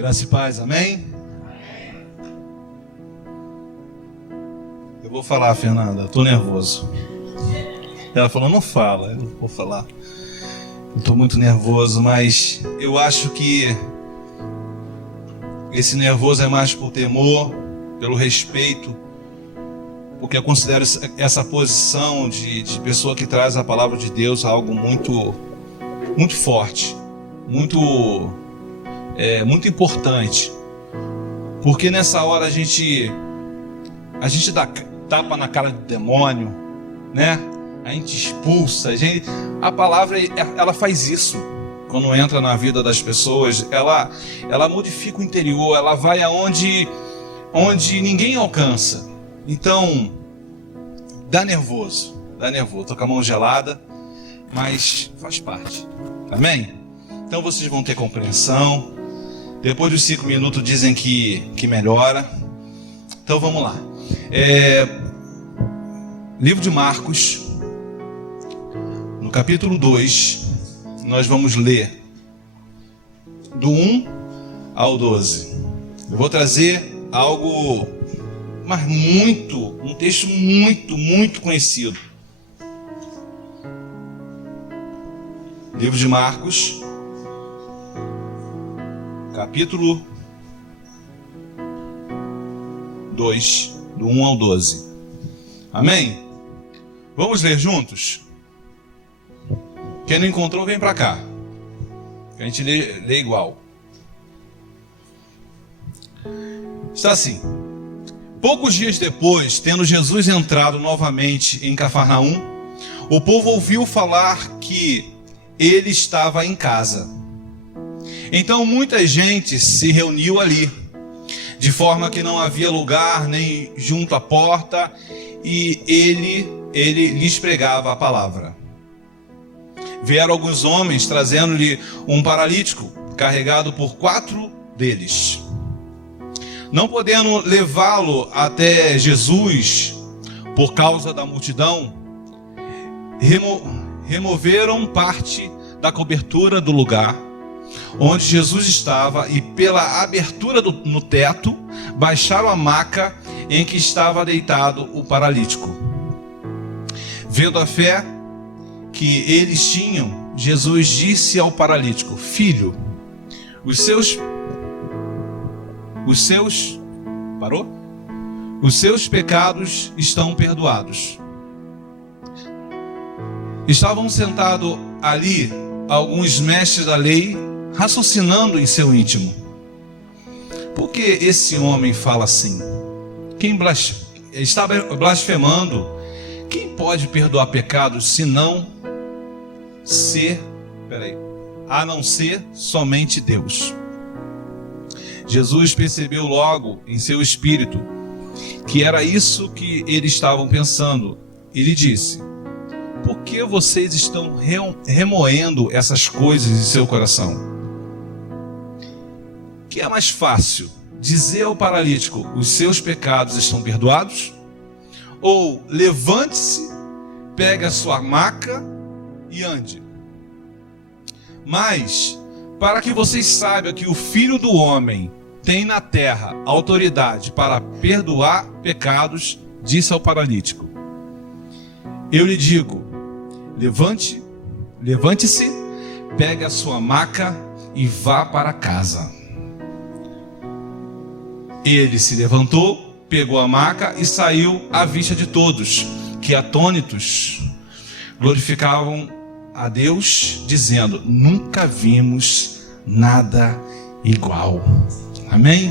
Graça e paz, amém? Eu vou falar, Fernanda, eu tô nervoso. Ela falou, não fala, eu não vou falar. Eu tô muito nervoso, mas eu acho que esse nervoso é mais por temor, pelo respeito, porque eu considero essa posição de pessoa que traz a palavra de Deus algo muito, muito forte, muito importante, porque nessa hora a gente dá tapa na cara do demônio, né? A gente expulsa, a palavra ela faz isso quando entra na vida das pessoas, ela modifica o interior, ela vai aonde ninguém alcança. Então dá nervoso, tô com a mão gelada, mas faz parte, amém? Então vocês vão ter compreensão. Depois dos 5 minutos dizem que melhora. Então vamos lá. Livro de Marcos, no capítulo 2, nós vamos ler do 1 ao 12. Eu vou trazer algo, mas um texto muito, muito conhecido. Livro de Marcos, capítulo 2, do 1 ao 12. Amém? Vamos ler juntos? Quem não encontrou, vem para cá. A gente lê igual. Está assim. Poucos dias depois, tendo Jesus entrado novamente em Cafarnaum, o povo ouviu falar que ele estava em casa. Então muita gente se reuniu ali, de forma que não havia lugar nem junto à porta, e ele lhes pregava a palavra. Vieram alguns homens trazendo-lhe um paralítico, carregado por 4 deles. Não podendo levá-lo até Jesus, por causa da multidão, removeram parte da cobertura do lugar onde Jesus estava, e pela abertura no teto, baixaram a maca em que estava deitado o paralítico. Vendo a fé que eles tinham, Jesus disse ao paralítico: Filho, os seus pecados estão perdoados. Estavam sentados ali alguns mestres da lei, raciocinando em seu íntimo: por que esse homem fala assim? Quem está blasfemando? Quem pode perdoar pecados a não ser somente Deus? Jesus percebeu logo em seu espírito que era isso que eles estavam pensando, e lhe disse: por que vocês estão remoendo essas coisas em seu coração? Que é mais fácil, dizer ao paralítico: os seus pecados estão perdoados? Ou levante-se, pegue a sua maca e ande? Mas, para que vocês saibam que o Filho do Homem tem na terra autoridade para perdoar pecados, disse ao paralítico: eu lhe digo, levante-se, pegue a sua maca e vá para casa. Ele se levantou, pegou a maca e saiu à vista de todos, que atônitos glorificavam a Deus, dizendo: nunca vimos nada igual. Amém?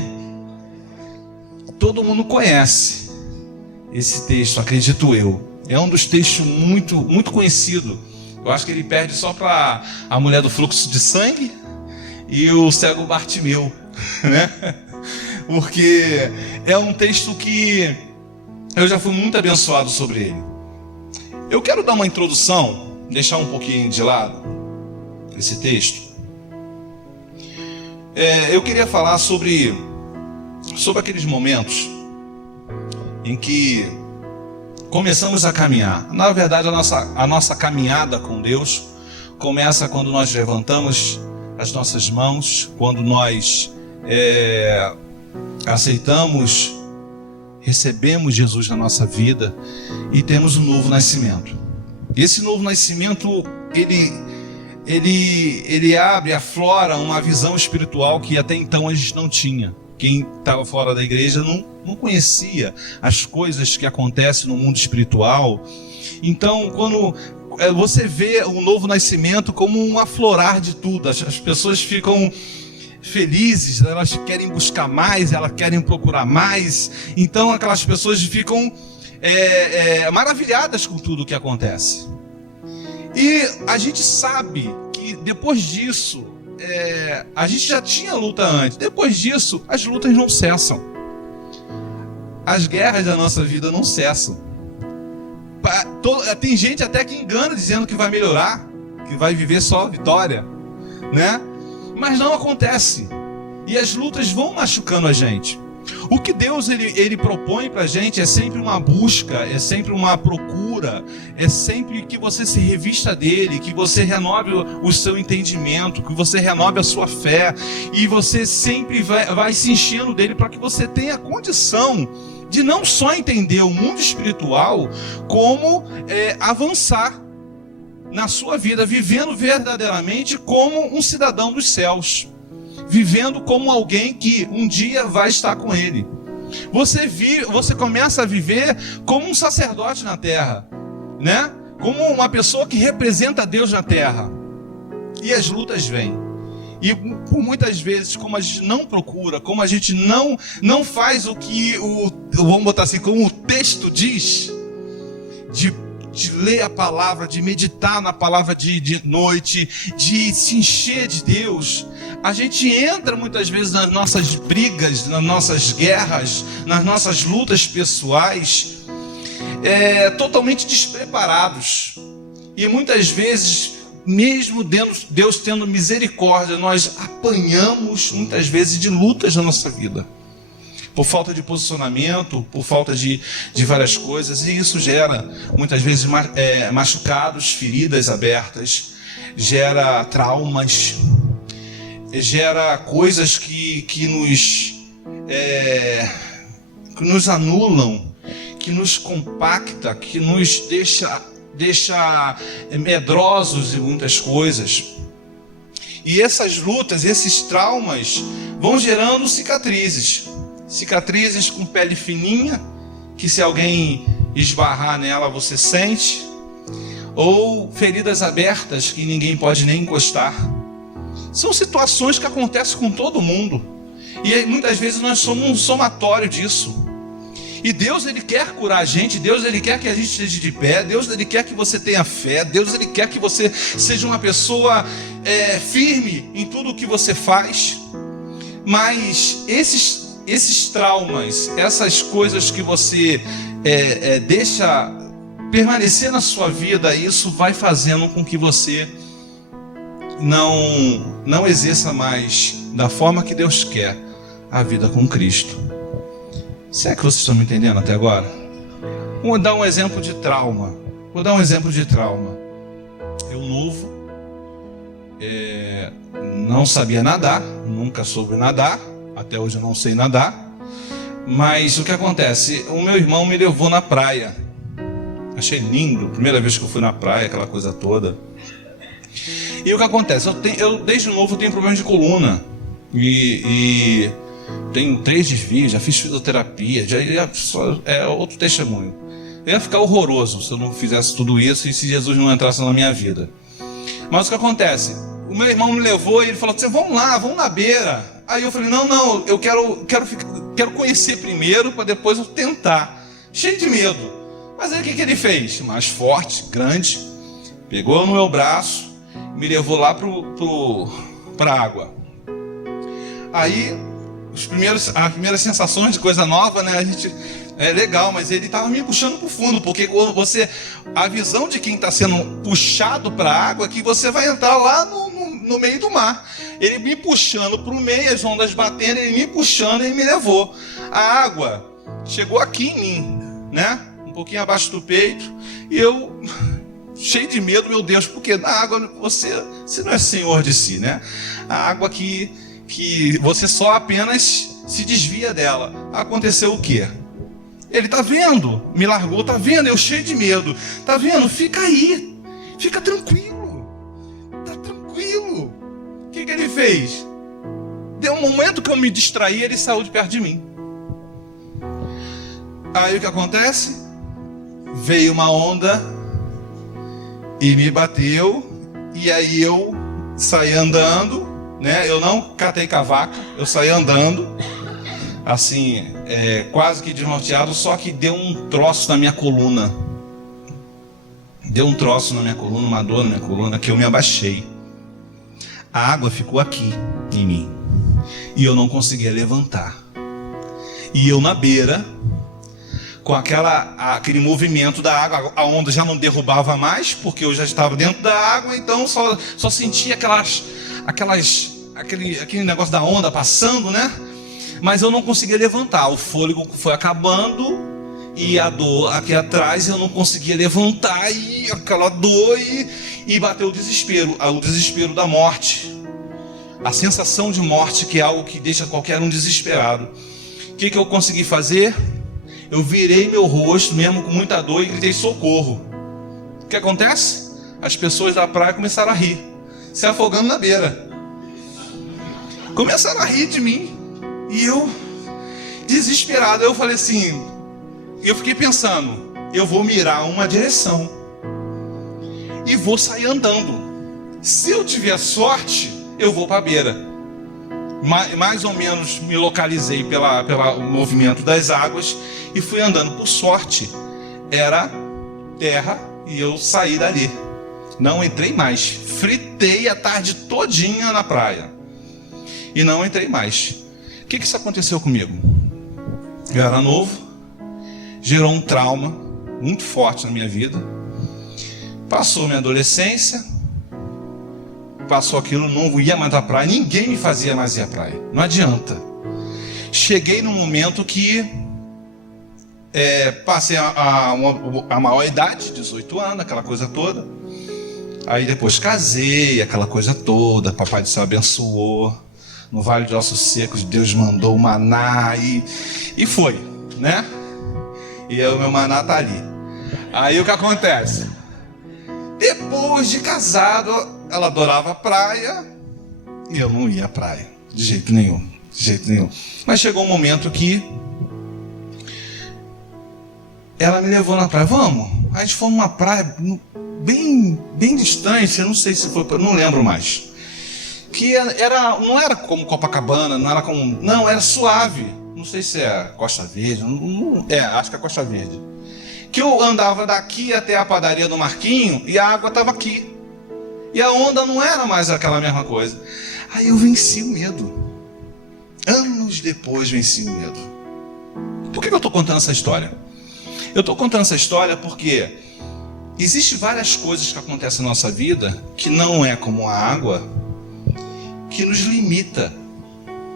Todo mundo conhece esse texto, acredito eu. É um dos textos muito, muito conhecido. Eu acho que ele perde só para a mulher do fluxo de sangue e o cego Bartimeu, né? Porque é um texto que eu já fui muito abençoado sobre ele. Eu quero dar uma introdução, deixar um pouquinho de lado esse texto. Eu queria falar sobre aqueles momentos em que começamos a caminhar. Na verdade, a nossa caminhada com Deus começa quando nós levantamos as nossas mãos, quando nós aceitamos, recebemos Jesus na nossa vida e temos um novo nascimento. Esse novo nascimento, ele abre, aflora uma visão espiritual que até então a gente não tinha. Quem estava fora da igreja não conhecia as coisas que acontecem no mundo espiritual. Então, quando você vê o novo nascimento como um aflorar de tudo, as pessoas ficam felizes, elas querem buscar mais, elas querem procurar mais. Então, aquelas pessoas ficam maravilhadas com tudo o que acontece. E a gente sabe que depois disso, a gente já tinha luta antes. Depois disso, as lutas não cessam. As guerras da nossa vida não cessam. Tem gente até que engana dizendo que vai melhorar, que vai viver só vitória, né? Mas não acontece. E as lutas vão machucando a gente. O que Deus ele propõe para a gente é sempre uma busca, é sempre uma procura, é sempre que você se revista dele, que você renove o seu entendimento, que você renove a sua fé, e você sempre vai se enchendo dele para que você tenha condição de não só entender o mundo espiritual, como avançar na sua vida, vivendo verdadeiramente como um cidadão dos céus. Vivendo como alguém que um dia vai estar com ele. Você começa a viver como um sacerdote na terra, né? Como uma pessoa que representa Deus na terra. E as lutas vêm. E por muitas vezes, como a gente não procura, como a gente não faz o que vamos botar assim, como o texto diz, de ler a palavra, de meditar na palavra de noite, de se encher de Deus, a gente entra muitas vezes nas nossas brigas, nas nossas guerras, nas nossas lutas pessoais, totalmente despreparados. E muitas vezes, mesmo Deus tendo misericórdia, nós apanhamos muitas vezes de lutas na nossa vida. Por falta de posicionamento, por falta de várias coisas, e isso gera muitas vezes machucados, feridas abertas, gera traumas, gera coisas que nos anulam, que nos compacta, que nos deixa medrosos em muitas coisas. E essas lutas, esses traumas vão gerando cicatrizes com pele fininha, que se alguém esbarrar nela você sente, ou feridas abertas que ninguém pode nem encostar. São situações que acontecem com todo mundo, e muitas vezes nós somos um somatório disso. E Deus, ele quer curar a gente, Deus, ele quer que a gente esteja de pé, Deus, ele quer que você tenha fé, Deus, ele quer que você seja uma pessoa firme em tudo o que você faz. Mas esses traumas, essas coisas que você deixa permanecer na sua vida, isso vai fazendo com que você não exerça mais da forma que Deus quer a vida com Cristo. Será que vocês estão me entendendo até agora? Vou dar um exemplo de trauma. Eu novo, não sabia nadar, nunca soube nadar, até hoje eu não sei nadar. Mas o que acontece? O meu irmão me levou na praia. Achei lindo, primeira vez que eu fui na praia, aquela coisa toda. E o que acontece? Eu desde novo tenho problema de coluna. E tenho 3 desvios, já fiz fisioterapia, é outro testemunho. Ia ficar horroroso se eu não fizesse tudo isso e se Jesus não entrasse na minha vida. Mas o que acontece? O meu irmão me levou e ele falou assim: vamos na beira. Aí eu falei: não, eu quero conhecer primeiro para depois eu tentar. Cheio de medo. Mas aí o que ele fez? Mais forte, grande, pegou no meu braço, me levou lá para a água. Aí as primeiras sensações de coisa nova, né? A gente é legal, mas ele estava me puxando para o fundo, porque a visão de quem está sendo puxado para a água é que você vai entrar lá no meio do mar. Ele me puxando para o meio, as ondas batendo, ele me puxando e me levou. A água chegou aqui em mim, né? Um pouquinho abaixo do peito, e eu cheio de medo, meu Deus, porque na água você não é senhor de si, né? A água que que você só apenas se desvia dela. Aconteceu o quê? Ele tá vendo, me largou, tá vendo, eu cheio de medo. Tá vendo? Fica aí, fica tranquilo, tá tranquilo. O que ele fez? Deu um momento que eu me distraí, ele saiu de perto de mim. Aí o que acontece? Veio uma onda e me bateu, e aí eu saí andando, né? Eu não catei cavaco, eu saí andando, assim, quase que desnorteado, só que deu um troço na minha coluna. Deu um troço na minha coluna, uma dor na minha coluna, que eu me abaixei. A água ficou aqui em mim, e eu não conseguia levantar. E eu na beira, com aquele movimento da água, a onda já não derrubava mais, porque eu já estava dentro da água, então só sentia aquele negócio da onda passando, né? Mas eu não conseguia levantar, o fôlego foi acabando, e a dor aqui atrás eu não conseguia levantar, e aquela dor, e bateu o desespero da morte, a sensação de morte, que é algo que deixa qualquer um desesperado. O que eu consegui fazer? Eu virei meu rosto, mesmo com muita dor, e gritei socorro. O que acontece? As pessoas da praia começaram a rir, se afogando na beira. Começaram a rir de mim. E eu, desesperado, eu falei assim, eu fiquei pensando, eu vou mirar uma direção e vou sair andando. Se eu tiver sorte, eu vou para a beira. Mais ou menos me localizei pelo movimento das águas e fui andando. Por sorte, era terra e eu saí dali. Não entrei mais. Fritei a tarde todinha na praia e não entrei mais. O que isso aconteceu comigo? Eu era novo, gerou um trauma muito forte na minha vida. Passou minha adolescência, passou aquilo, não ia mais à praia, ninguém me fazia mais ir à praia, não adianta. Cheguei num momento que passei a maior idade, 18 anos, aquela coisa toda. Aí depois casei, aquela coisa toda, Papai do Céu abençoou. No Vale de Ossos Secos, Deus mandou o maná e foi, né? E aí o meu maná tá ali. Aí o que acontece? Depois de casado, ela adorava a praia e eu não ia à praia, de jeito nenhum. Mas chegou um momento que ela me levou na praia. Vamos, a gente foi numa praia bem distante, eu não sei se foi, não lembro mais. Que não era como Copacabana, não, era suave. Não sei se é Costa Verde, acho que é Costa Verde. Que eu andava daqui até a padaria do Marquinho e a água estava aqui. E a onda não era mais aquela mesma coisa. Aí eu venci o medo. Anos depois venci o medo. Por que eu estou contando essa história? Eu estou contando essa história porque existem várias coisas que acontecem na nossa vida que não é como a água, que nos limita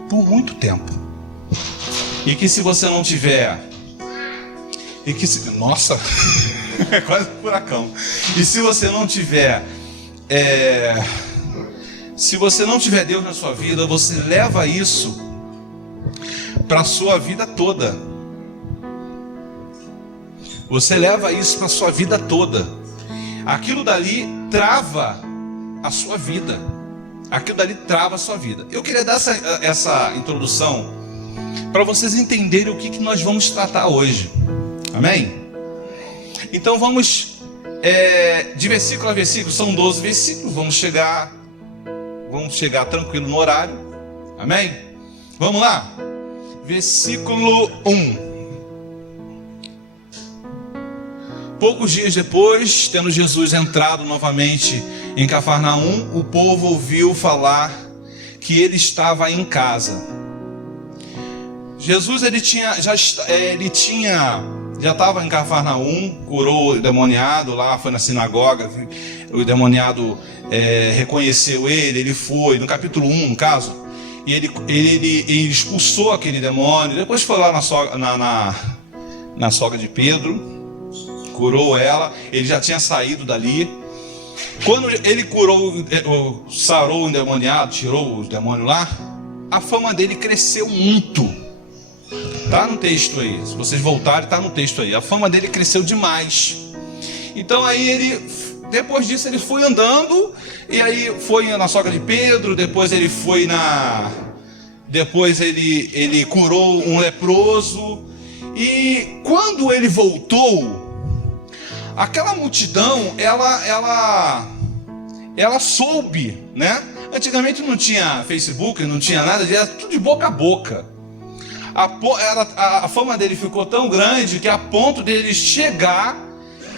por muito tempo. E que se você não tiver... Nossa! É quase um furacão. E se você não tiver... Se você não tiver Deus na sua vida, você leva isso para a sua vida toda. Você leva isso para a sua vida toda. Aquilo dali trava a sua vida. Aquilo dali trava a sua vida. Eu queria dar essa introdução para vocês entenderem o que nós vamos tratar hoje. Amém? Então vamos de versículo a versículo, são 12 versículos. Vamos chegar tranquilo no horário. Amém? Vamos lá. Versículo 1. Poucos dias depois, tendo Jesus entrado novamente em Cafarnaum, o povo ouviu falar que ele estava em casa. Jesus já estava em Cafarnaum, curou o endemoniado lá, foi na sinagoga, o endemoniado reconheceu ele foi, no capítulo 1, no caso, e ele expulsou aquele demônio. Depois foi lá na sogra de Pedro, curou ela, ele já tinha saído dali. Quando ele sarou o endemoniado, tirou os demônios lá, a fama dele cresceu muito. Está no texto aí, se vocês voltarem, está no texto aí. A fama dele cresceu demais. Então aí depois disso ele foi andando, e aí foi na sogra de Pedro, depois ele foi depois ele curou um leproso. E quando ele voltou, aquela multidão, ela soube, né? Antigamente não tinha Facebook, não tinha nada, era tudo de boca a boca. A fama dele ficou tão grande que a ponto dele chegar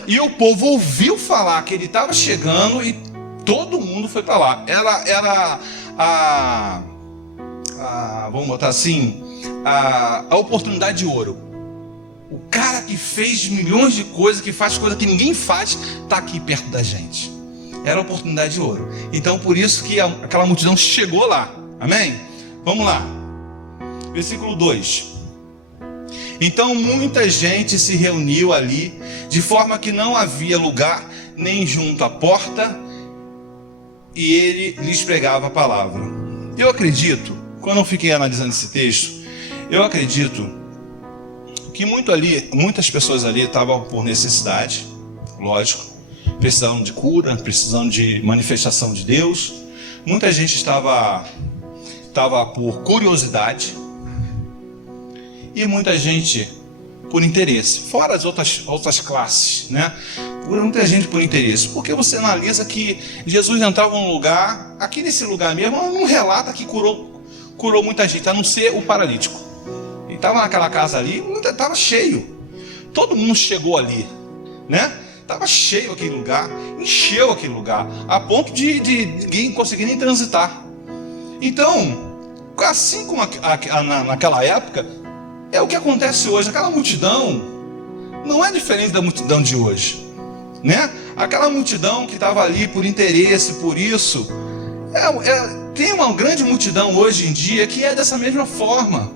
e o povo ouviu falar que ele estava chegando e todo mundo foi para lá. Era vamos botar assim, a oportunidade de ouro. O cara que fez milhões de coisas, que faz coisas que ninguém faz, está aqui perto da gente. Era a oportunidade de ouro. Então por isso que aquela multidão chegou lá. Amém? Vamos lá. Versículo 2. Então muita gente se reuniu ali, de forma que não havia lugar nem junto à porta, e ele lhes pregava a palavra. Eu acredito, quando eu fiquei analisando esse texto, eu acredito que muitas pessoas ali estavam por necessidade, lógico, precisando de cura, precisando de manifestação de Deus. Muita gente estava por curiosidade, e muita gente por interesse, fora as outras classes, né? Muita gente por interesse, porque você analisa que Jesus entrava num lugar, aqui nesse lugar mesmo, não relata que curou muita gente, a não ser o paralítico. Ele estava naquela casa ali, estava cheio, todo mundo chegou ali, né? Estava cheio aquele lugar, encheu aquele lugar, a ponto de ninguém conseguir nem transitar. Então, assim como naquela época, é o que acontece hoje. Aquela multidão não é diferente da multidão de hoje, né? Aquela multidão que estava ali por interesse, por isso, tem uma grande multidão hoje em dia que é dessa mesma forma,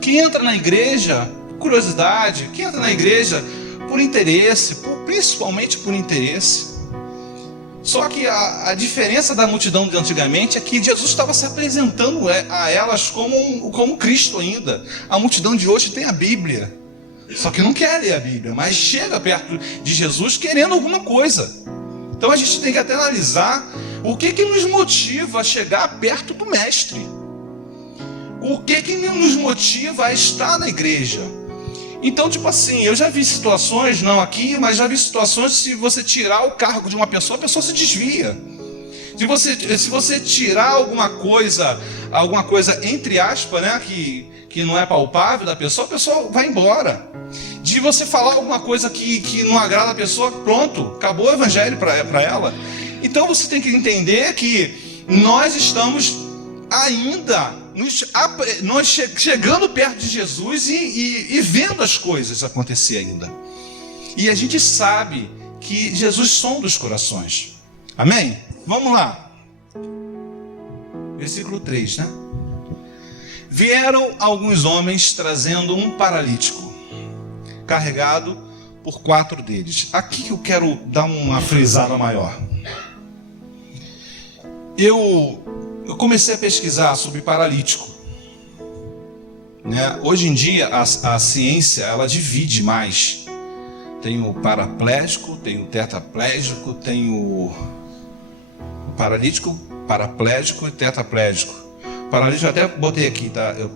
que entra na igreja por curiosidade, que entra na igreja por interesse, principalmente por interesse. Só que a diferença da multidão de antigamente é que Jesus estava se apresentando a elas como Cristo ainda. A multidão de hoje tem a Bíblia, só que não quer ler a Bíblia, mas chega perto de Jesus querendo alguma coisa. Então a gente tem que até analisar o que nos motiva a chegar perto do Mestre. O que nos motiva a estar na igreja. Então, tipo assim, eu já vi situações, não aqui, mas já vi situações, se você tirar o cargo de uma pessoa, a pessoa se desvia. Se você tirar alguma coisa entre aspas, né, que não é palpável da pessoa, a pessoa vai embora. De você falar alguma coisa que não agrada a pessoa, pronto, acabou o evangelho para ela. Então você tem que entender que nós estamos ainda nós chegando perto de Jesus e vendo as coisas acontecer ainda. E a gente sabe que Jesus sonda os corações. Amém? Vamos lá. Versículo 3, né? Vieram alguns homens trazendo um paralítico, carregado por 4 deles. Aqui que eu quero dar uma frisada maior. Eu comecei a pesquisar sobre paralítico, né? Hoje em dia a ciência ela divide mais. Tem o paraplégico, tem o tetraplégico, tem o paralítico, paraplégico e tetraplégico. Paralítico eu até botei aqui, tá? Eu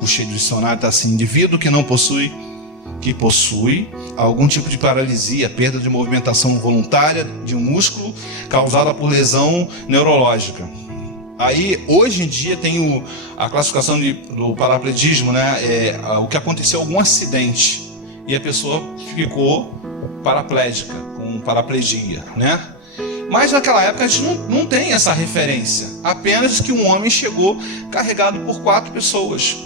puxei do dicionário, tá assim: indivíduo que possui algum tipo de paralisia, perda de movimentação voluntária de um músculo causada por lesão neurológica. Aí, hoje em dia, tem a classificação do paraplegismo, né? O que aconteceu, algum acidente, e a pessoa ficou paraplégica, com paraplegia, né? Mas naquela época a gente não tem essa referência, apenas que um homem chegou carregado por 4 pessoas.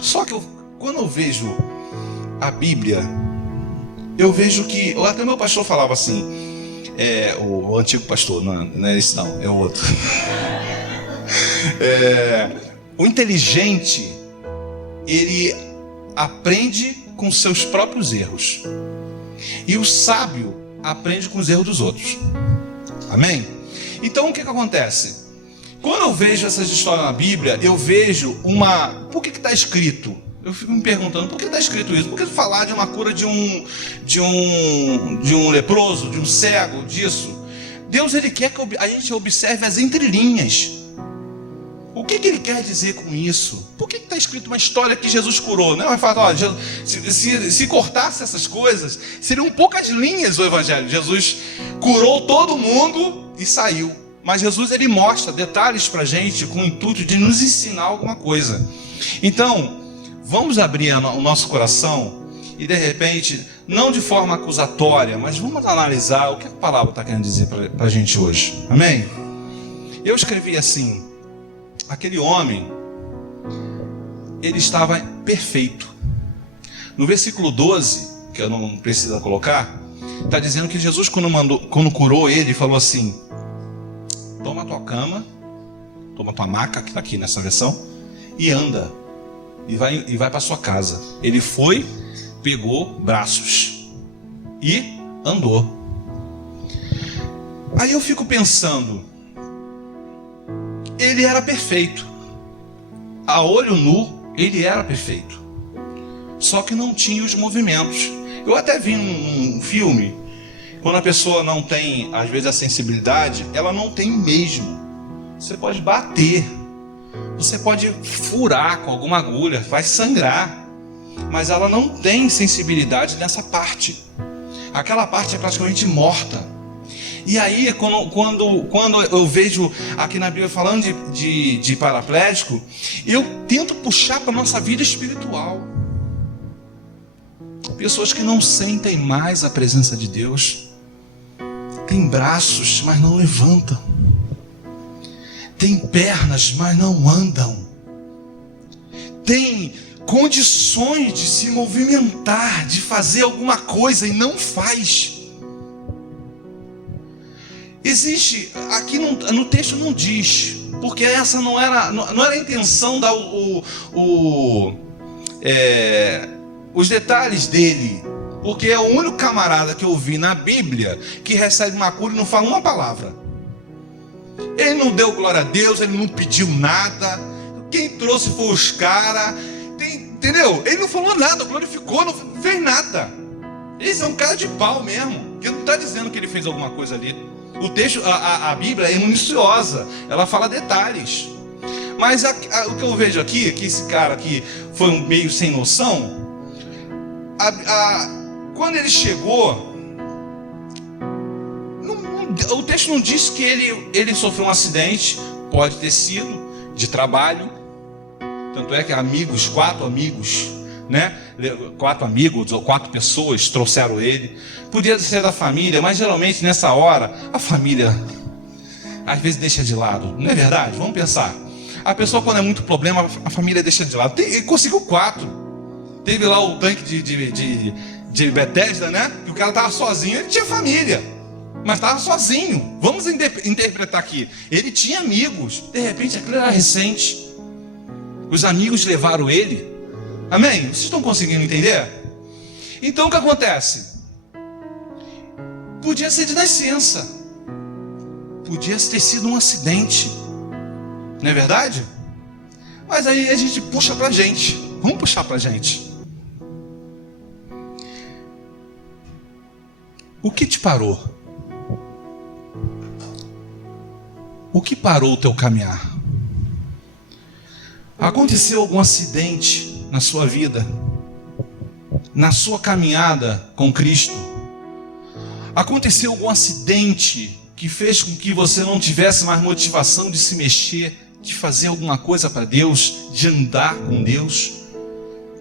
Só que quando eu vejo a Bíblia, eu vejo que, até meu pastor falava assim, o antigo pastor, não é esse não, é o outro. O inteligente, ele aprende com seus próprios erros, e o sábio aprende com os erros dos outros. Amém? Então o que acontece? Quando eu vejo essas histórias na Bíblia, eu vejo por que está escrito? Eu fico me perguntando, por que está escrito isso? Por que falar de uma cura de um leproso, de um cego, disso? Deus, Ele quer que a gente observe as entrelinhas. O que Ele quer dizer com isso? Por que está escrito uma história que Jesus curou? Não, vai falar, olha, se cortasse essas coisas, seriam poucas linhas o Evangelho. Jesus curou todo mundo e saiu. Mas Jesus, Ele mostra detalhes para a gente com o intuito de nos ensinar alguma coisa. Então, vamos abrir o nosso coração e, de repente, não de forma acusatória, mas vamos analisar o que a palavra está querendo dizer para a gente hoje. Amém? Eu escrevi assim: aquele homem, ele estava perfeito. No versículo 12, que eu não preciso colocar, está dizendo que Jesus, quando curou ele, falou assim: toma a tua cama, toma a tua maca, que está aqui nessa versão, e anda, e vai para sua casa. Ele foi, pegou braços e andou. Aí eu fico pensando, ele era perfeito, a olho nu ele era perfeito, só que não tinha os movimentos. Eu até vi um filme, quando a pessoa não tem, às vezes, a sensibilidade, ela não tem mesmo. Você pode bater, você pode furar com alguma agulha, vai sangrar, mas ela não tem sensibilidade nessa parte. Aquela parte é praticamente morta. E aí, quando eu vejo aqui na Bíblia falando de paraplégico, eu tento puxar para a nossa vida espiritual. Pessoas que não sentem mais a presença de Deus. Tem braços, mas não levantam. Tem pernas, mas não andam. Tem condições de se movimentar, de fazer alguma coisa e não faz. Existe, aqui no texto não diz, porque essa não era a intenção dar os detalhes dele, porque é o único camarada que eu vi na Bíblia que recebe uma cura e não fala uma palavra. Ele não deu glória a Deus, ele não pediu nada, quem trouxe foi os caras, entendeu? Ele não falou nada, glorificou, não fez nada. Esse é um cara de pau mesmo, que não está dizendo que ele fez alguma coisa ali. O texto, a Bíblia é minuciosa, ela fala detalhes. Mas o que eu vejo aqui, que esse cara aqui foi um meio sem noção, quando ele chegou, o texto não diz que ele sofreu um acidente, pode ter sido de trabalho, tanto é que quatro amigos, né? 4 amigos ou 4 pessoas trouxeram ele. Podia ser da família, mas geralmente nessa hora a família às vezes deixa de lado, não é verdade? Vamos pensar. A pessoa, quando é muito problema, a família deixa de lado. Ele conseguiu 4. Teve lá o tanque de Bethesda, né? Que o cara estava sozinho, ele tinha família, mas estava sozinho. Vamos interpretar aqui. Ele tinha amigos, de repente aquilo era recente. Os amigos levaram ele. Amém? Vocês estão conseguindo entender? Então o que acontece? Podia ser de nascença, podia ter sido um acidente, não é verdade? Mas aí a gente puxa pra gente. Vamos puxar pra gente. O que te parou? O que parou o teu caminhar? Aconteceu algum acidente na sua vida, na sua caminhada com Cristo? Aconteceu algum acidente que fez com que você não tivesse mais motivação de se mexer, de fazer alguma coisa para Deus, de andar com Deus,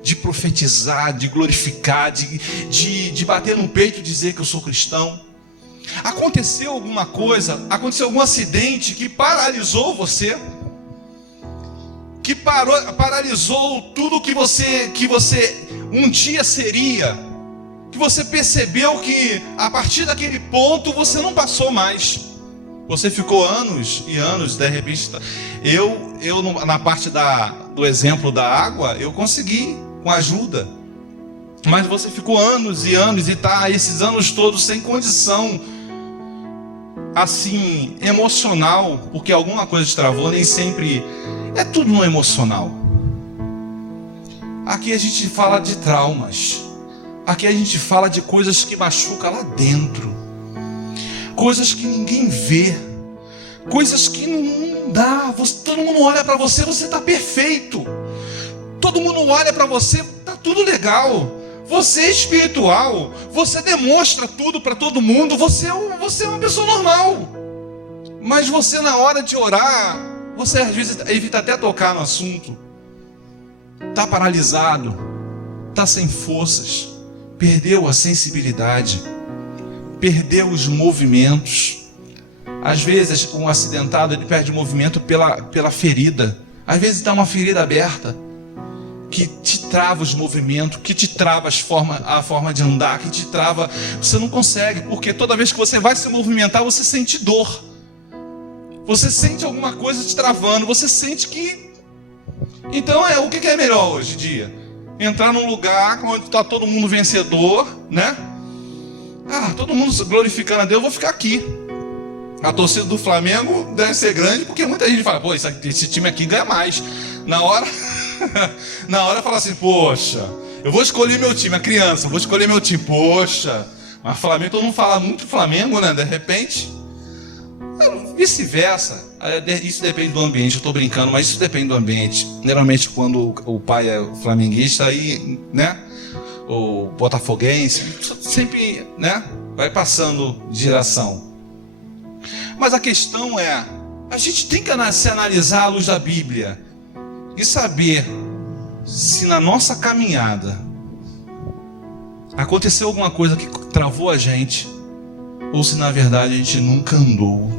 de profetizar, de glorificar, de bater no peito e dizer que eu sou cristão? Aconteceu alguma coisa, aconteceu algum acidente que paralisou você? Que paralisou tudo que você um dia seria, que você percebeu que a partir daquele ponto você não passou mais, você ficou anos e anos, de repente, eu na parte do exemplo da água, eu consegui com ajuda, mas você ficou anos e anos e está esses anos todos sem condição assim, emocional, porque alguma coisa destravou, nem sempre é tudo no emocional. Aqui a gente fala de traumas. Aqui a gente fala de coisas que machucam lá dentro. Coisas que ninguém vê. Coisas que não dá. Todo mundo olha para você, você está perfeito. Todo mundo olha para você, está tudo legal. Você é espiritual. Você demonstra tudo para todo mundo. Você é uma pessoa normal. Mas você, na hora de orar, você às vezes evita até tocar no assunto. Está paralisado. Está sem forças. Perdeu a sensibilidade. Perdeu os movimentos. Às vezes um acidentado ele perde o movimento pela ferida. Às vezes está uma ferida aberta que te trava os movimentos, que te trava a forma de andar, que te trava. Você não consegue, porque toda vez que você vai se movimentar, você sente dor. Você sente alguma coisa te travando. Você sente que... Então o que é melhor hoje em dia? Entrar num lugar onde está todo mundo vencedor, né? Todo mundo glorificando a Deus, eu vou ficar aqui. A torcida do Flamengo deve ser grande, porque muita gente fala, pô, esse time aqui ganha mais. Na hora fala assim, poxa, eu vou escolher meu time, a criança, eu vou escolher meu time, poxa. Mas Flamengo, todo mundo fala muito Flamengo, né? De repente, vice-versa. Isso depende do ambiente, eu estou brincando, mas isso depende do ambiente. Geralmente quando o pai é flamenguista, aí, né? O botafoguense, sempre, né? Vai passando de geração. Mas a questão é, a gente tem que se analisar à luz da Bíblia e saber se na nossa caminhada aconteceu alguma coisa que travou a gente, ou se na verdade a gente nunca andou.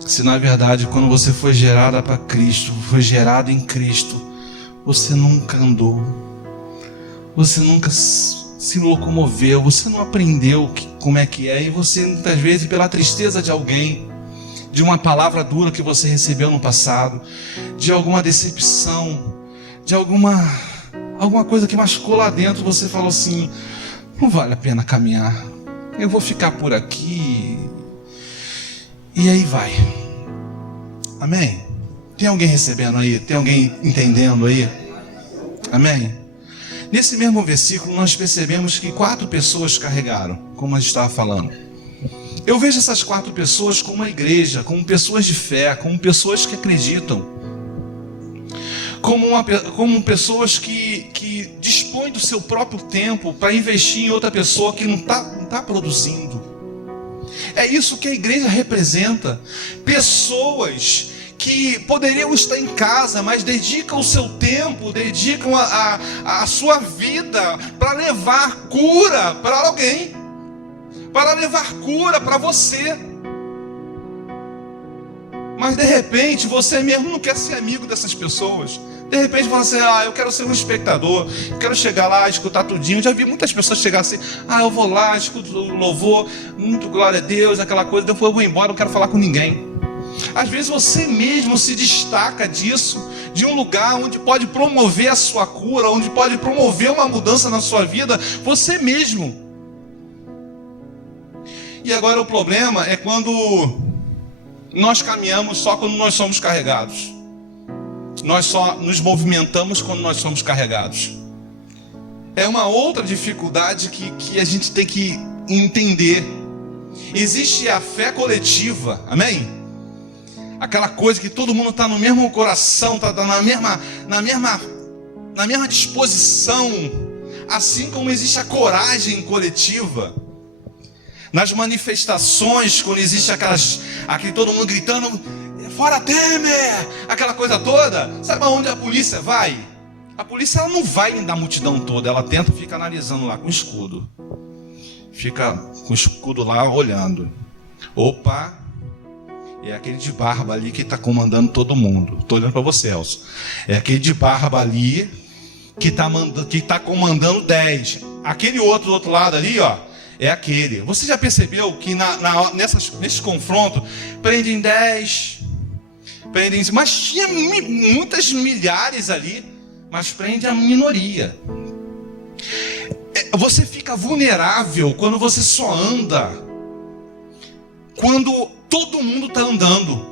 Se na verdade quando você foi gerada para Cristo, foi gerado em Cristo, você nunca andou, você nunca se locomoveu, você não aprendeu como é que é, e você muitas vezes pela tristeza de alguém, de uma palavra dura que você recebeu no passado, de alguma decepção, de alguma coisa que machucou lá dentro, você falou assim, não vale a pena caminhar, eu vou ficar por aqui, e aí vai. Amém? Tem alguém recebendo aí? Tem alguém entendendo aí? Amém? Nesse mesmo versículo nós percebemos que 4 pessoas carregaram, como a gente estava falando. Eu vejo essas 4 pessoas como uma igreja, como pessoas de fé, como pessoas que acreditam, como pessoas que dispõem do seu próprio tempo para investir em outra pessoa que não tá produzindo. É isso que a igreja representa. Pessoas que poderiam estar em casa, mas dedicam o seu tempo, dedicam a sua vida para levar cura para alguém, para levar cura para você. Mas de repente você mesmo não quer ser amigo dessas pessoas. De repente você fala assim, eu quero ser um espectador, eu quero chegar lá, escutar tudinho. Eu já vi muitas pessoas chegar assim, eu vou lá, escuto o louvor, muito glória a Deus, aquela coisa, depois eu vou embora, não quero falar com ninguém. Às vezes você mesmo se destaca disso, de um lugar onde pode promover a sua cura, onde pode promover uma mudança na sua vida, você mesmo. E agora o problema é quando nós caminhamos só quando nós somos carregados. Nós só nos movimentamos quando nós somos carregados. É uma outra dificuldade que a gente tem que entender. Existe a fé coletiva, amém? Aquela coisa que todo mundo está no mesmo coração, está na mesma disposição, assim como existe a coragem coletiva. Nas manifestações, quando existe aquele todo mundo gritando, fora Temer, aquela coisa toda, sabe aonde a polícia vai? A polícia ela não vai na multidão toda, ela tenta ficar analisando lá com o escudo. Fica com o escudo lá olhando. Opa! É aquele de barba ali que está comandando todo mundo. Estou olhando para você, Elcio. É aquele de barba ali que está comandando 10. Aquele outro do outro lado ali, é aquele. Você já percebeu que nesse confronto prendem 10, mas tinha muitas milhares ali, mas prende a minoria. Você fica vulnerável quando você só anda. quando todo mundo está andando.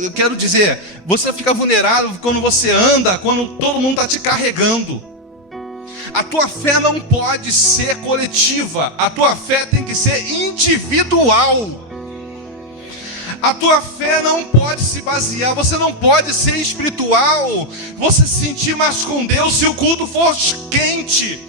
Eu quero dizer, você fica vulnerável quando você anda, quando todo mundo está te carregando. A tua fé não pode ser coletiva, a tua fé tem que ser individual. A tua fé não pode se basear, você não pode ser espiritual, você se sentir mais com Deus se o culto for quente.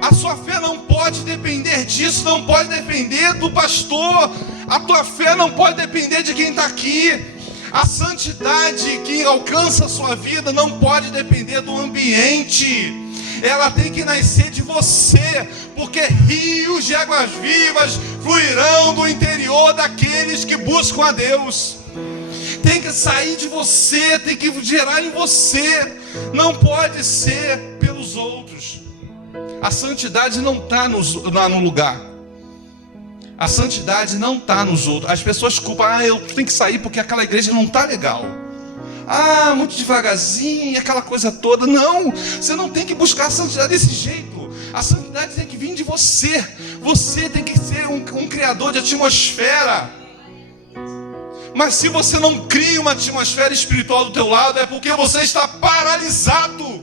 A sua fé não pode depender disso, não pode depender do pastor. A tua fé não pode depender de quem está aqui. A santidade que alcança a sua vida não pode depender do ambiente. Ela tem que nascer de você, porque rios de águas vivas fluirão do interior daqueles que buscam a Deus. Tem que sair de você, tem que gerar em você. Não pode ser pelos outros. A santidade não está no lugar. A santidade não está nos outros. As pessoas culpam, eu tenho que sair porque aquela igreja não está legal. Muito devagarzinho, aquela coisa toda. Não, você não tem que buscar a santidade desse jeito. A santidade tem que vir de você. Você tem que ser um criador de atmosfera. Mas se você não cria uma atmosfera espiritual do teu lado, é porque você está paralisado.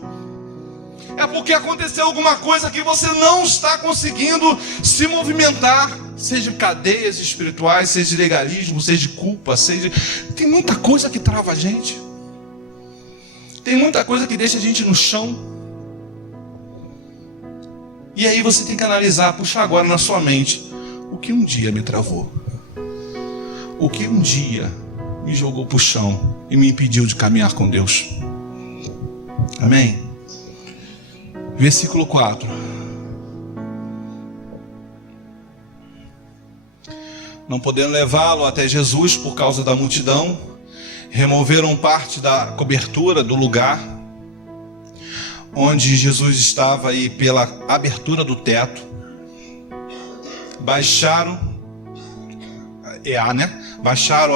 É porque aconteceu alguma coisa que você não está conseguindo se movimentar. Seja cadeias espirituais, seja de legalismo, seja de culpa, seja... Tem muita coisa que trava a gente. Tem muita coisa que deixa a gente no chão. E aí você tem que analisar, puxar agora na sua mente. O que um dia me travou? O que um dia me jogou para o chão e me impediu de caminhar com Deus? Amém? Versículo 4. Não podendo levá-lo até Jesus por causa da multidão, removeram parte da cobertura do lugar onde Jesus estava, e pela abertura do teto baixaram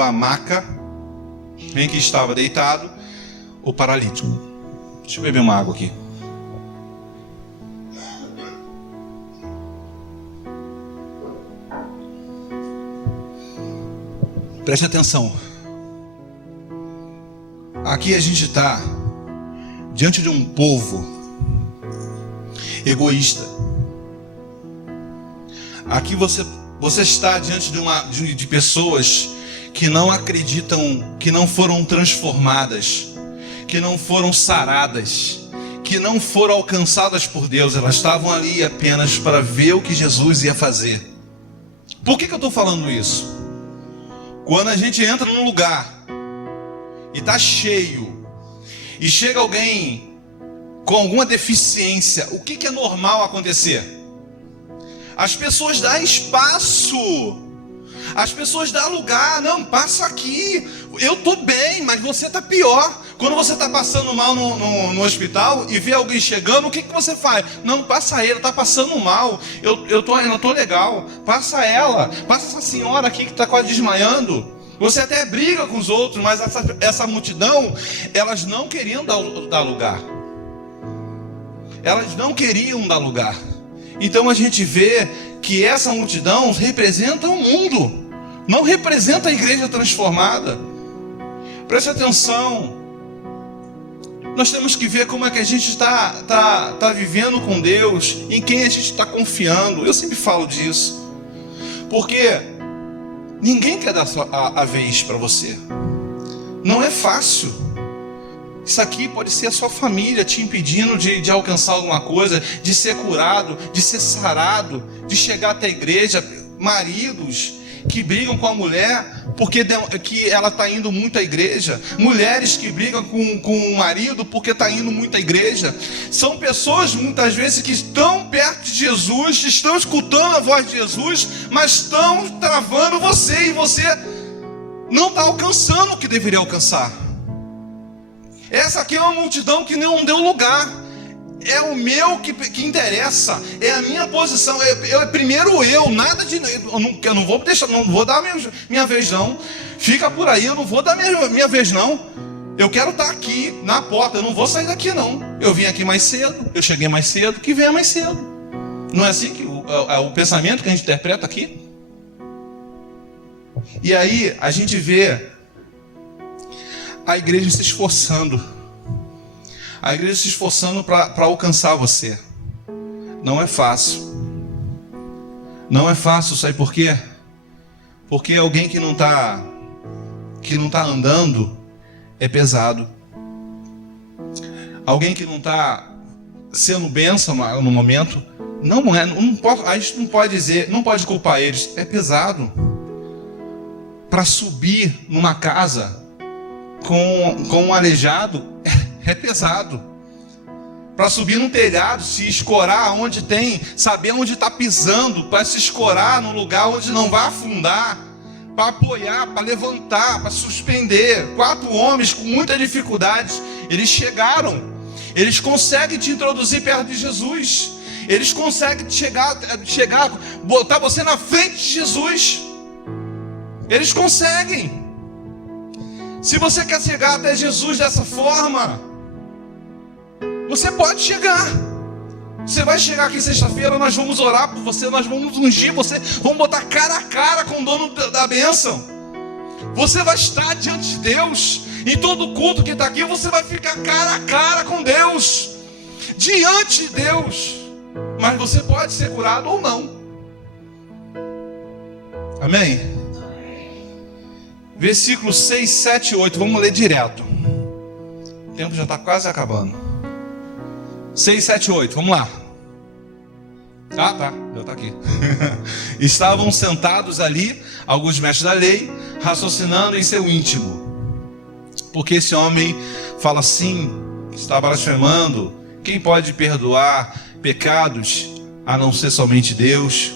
a maca em que estava deitado o paralítico. Deixa eu beber uma água aqui. Preste atenção. Aqui a gente está diante de um povo egoísta. Aqui você está diante de pessoas que não acreditam, que não foram transformadas, que não foram saradas, que não foram alcançadas por Deus. Elas estavam ali apenas para ver o que Jesus ia fazer. Por que eu estou falando isso? Quando a gente entra num lugar e está cheio, e chega alguém com alguma deficiência, o que é normal acontecer? As pessoas dão espaço, as pessoas dão lugar. Não, passa aqui, eu estou bem, mas você está pior. Quando você está passando mal no hospital e vê alguém chegando, o que você faz? Não, passa ele, está passando mal, eu não estou legal, passa ela, passa essa senhora aqui que está quase desmaiando. Você até briga com os outros, mas essa multidão, elas não queriam dar lugar. Elas não queriam dar lugar. Então a gente vê que essa multidão representa o mundo, não representa a igreja transformada. Preste atenção. Nós temos que ver como é que a gente está vivendo com Deus, em quem a gente está confiando. Eu sempre falo disso, porque ninguém quer dar a vez para você. Não é fácil. Isso aqui pode ser a sua família te impedindo de alcançar alguma coisa, de ser curado, de ser sarado, de chegar até a igreja. Maridos que brigam com a mulher porque que ela está indo muito à igreja. Mulheres que brigam com o marido porque está indo muito à igreja. São pessoas muitas vezes que estão perto de Jesus, estão escutando a voz de Jesus, mas estão travando você, e você não está alcançando o que deveria alcançar. Essa aqui é uma multidão que não deu lugar. É o meu que interessa, é a minha posição, primeiro eu, nada de... Eu não vou deixar, não vou dar minha vez não. Fica por aí, eu não vou dar minha vez não. Eu quero estar aqui na porta, eu não vou sair daqui não. Eu vim aqui mais cedo, eu cheguei mais cedo, que venha mais cedo. Não é assim que o pensamento que a gente interpreta aqui? E aí a gente vê a igreja se esforçando. A igreja se esforçando para alcançar você. Não é fácil. Não é fácil, sabe por quê? Porque alguém que não está andando é pesado. Alguém que não está sendo bênção no momento, a gente não pode dizer, não pode culpar eles, é pesado. Para subir numa casa com um aleijado é pesado. Para subir num telhado, se escorar onde tem, saber onde está pisando, para se escorar no lugar onde não vai afundar, para apoiar, para levantar, para suspender. 4 homens com muita dificuldade, eles chegaram. Eles conseguem te introduzir perto de Jesus. Eles conseguem chegar, botar você na frente de Jesus. Eles conseguem. Se você quer chegar até Jesus dessa forma, você pode chegar. Você vai chegar aqui sexta-feira, nós vamos orar por você, nós vamos ungir você, vamos botar cara a cara com o dono da bênção. Você vai estar diante de Deus. Em todo culto que está aqui, você vai ficar cara a cara com Deus, diante de Deus. Mas você pode ser curado ou não. Amém? Versículos 6, 7 e 8, vamos ler direto. O tempo já está quase acabando. 6, 7 e 8, vamos lá. Tá, já está aqui. Estavam sentados ali alguns mestres da lei, raciocinando em seu íntimo. Porque esse homem fala assim, está blasfemando. Quem pode perdoar pecados a não ser somente Deus?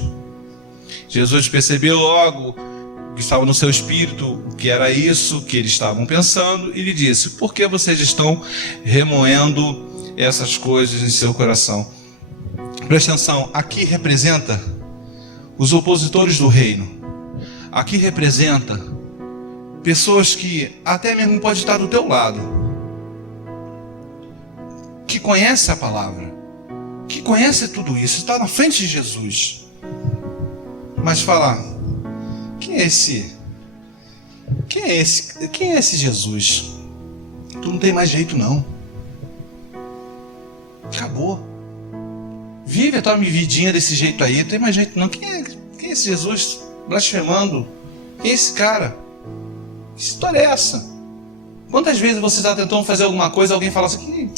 Jesus percebeu logo que estava no seu espírito o que era isso que eles estavam pensando e lhe disse: por que vocês estão remoendo essas coisas em seu coração? Presta atenção, aqui representa os opositores do reino. Aqui representa pessoas que até mesmo pode estar do teu lado, que conhece a palavra, que conhece tudo isso, está na frente de Jesus, mas fala: quem é esse Jesus? Tu não tem mais jeito não, acabou, vive a tua vidinha desse jeito aí, não tem mais jeito não. Quem é esse Jesus blasfemando? Quem é esse cara? Que história é essa? Quantas vezes você está tentando fazer alguma coisa, alguém fala assim: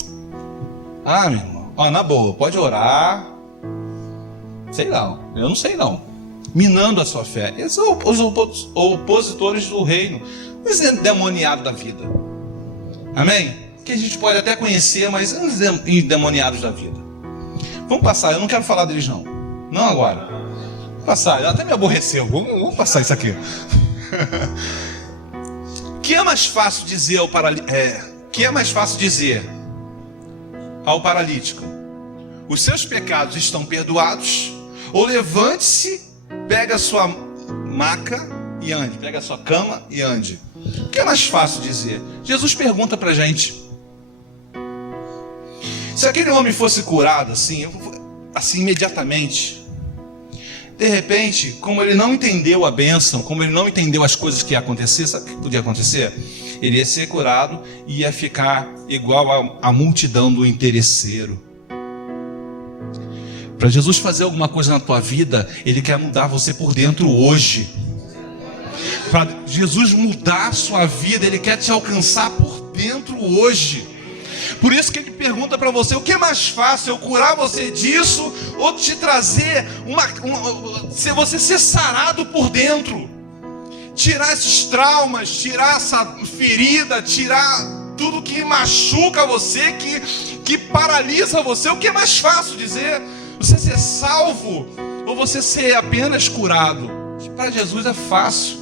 meu irmão, na boa, pode orar, sei lá, eu não sei não, minando a sua fé. Esses são os opositores do reino, os endemoniados da vida. Amém? Que a gente pode até conhecer, mas os endemoniados da vida. Vamos passar, eu não quero falar deles não agora. Vamos passar, até me aborreceu, vamos passar isso aqui. Que é mais fácil dizer ao paralítico: os seus pecados estão perdoados, ou levante-se, pega a sua maca e ande, pega a sua cama e ande. O que é mais fácil dizer? Jesus pergunta pra gente. Se aquele homem fosse curado assim imediatamente, de repente, como ele não entendeu a bênção, como ele não entendeu as coisas que ia acontecer, sabe o que podia acontecer? Ele ia ser curado e ia ficar igual à multidão do interesseiro. Para Jesus fazer alguma coisa na tua vida, Ele quer mudar você por dentro hoje. Para Jesus mudar a sua vida, Ele quer te alcançar por dentro hoje. Por isso que Ele pergunta para você: o que é mais fácil, eu curar você disso, ou te trazer se você ser sarado por dentro, tirar esses traumas, tirar essa ferida, tirar tudo que machuca você, que paralisa você? O que é mais fácil dizer? Você ser salvo ou você ser apenas curado? Para Jesus é fácil.